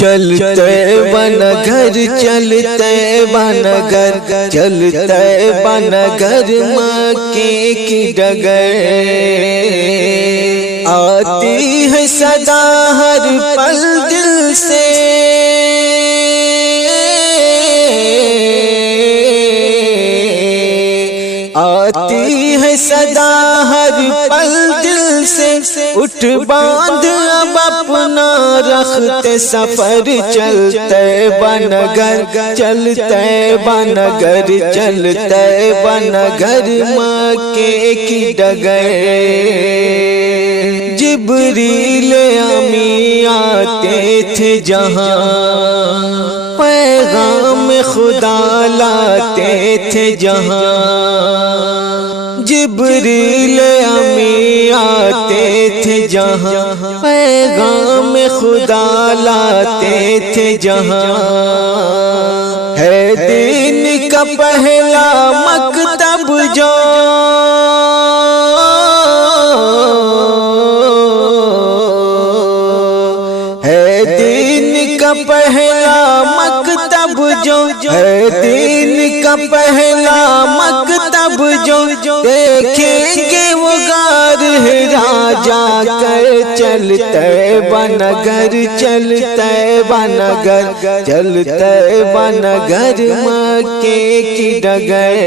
چلتے بنگر چلتے بنگر چلتے بنگر مکے کی ڈگر آتی ہے صدا ہر پل دل سے آتی ہے صدا ہر پل دل سے اٹھ باندھ اب اپنا رخت سفر چلتے بنگر چلتے بنگر چلتے بنگر مکے کی ڈگر جبریل امی آتے تھے جہاں پیغام خدا لاتے تھے جہاں جبریل امی آتے تھے جہاں پیغام خدا لاتے تھے جہاں ہے دین کا پہلا مکتب جو ہے دین کا پہلا مکتب جو ہے دین کا پہلا مکتب جو دیکھیں گے وہ غار ہرا جا کر چلتے بنگر چلتے بنگر چلتے بنگر مکے کی ڈگر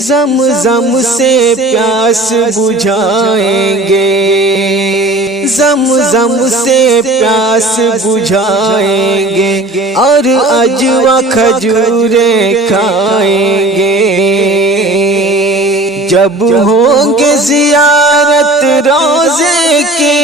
زمزم سے پیاس بجھائیں گے زمزم سے پیاس بجھائیں گے اور اجوا کھجوریں کھائیں گے جب ہوں گے زیارت روزے کی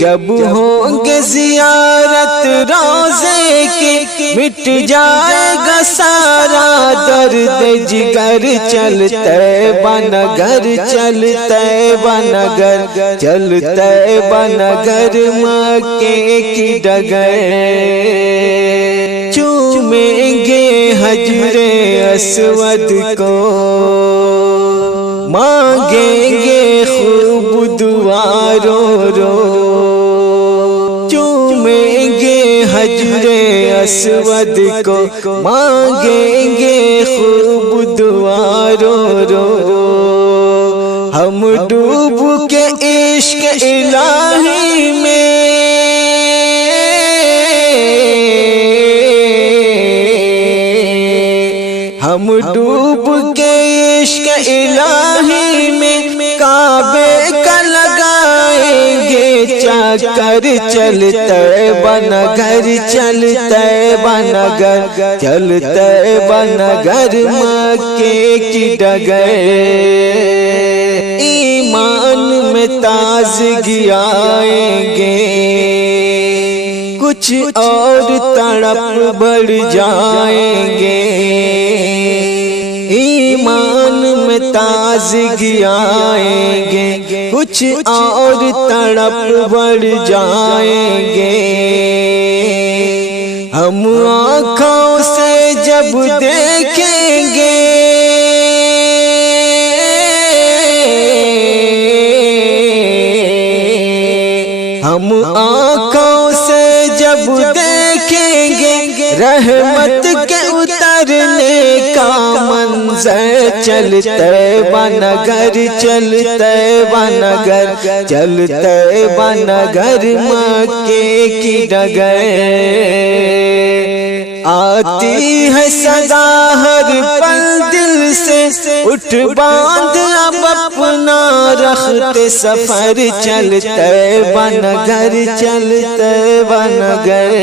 جب ہوں گے زیارت روزے کی مٹ جائے گا سارا درد جگر چلتے بنگر چلتے بنگر چلتے بنگر مکے کی ڈگر چومیں گے حجر اسود کو مانگیں گے خوب دعا رو رو چومیں گے حجر اسود کو مانگیں گے خوب دعا رو رو ہم ڈوب کے عشق الہی میں ہم ڈوب کے عشق الہی میں کعبے کا لگائیں گے چکر چلتے بنگر چلتے بنگر چلتے بنگر مکے کی ڈگر ایمان میں تازگی آئیں گے کچھ اور تڑپ بڑھ جائیں گے ایمان میں تازگی آئیں گے کچھ اور تڑپ بڑھ جائیں گے ہم آنکھوں سے جب دیکھیں گے ہم آنکھوں سے جب دیکھیں گے رحمت کے اترنے کا منظر چلتے بنگر چلتے بنگر چلتے بنگر مکے کی ڈگر آتی ہے صدا ہر پل دل سے اٹھ باندھ اب اپنا رخت سفر چلتے بنگر چلتے بنگر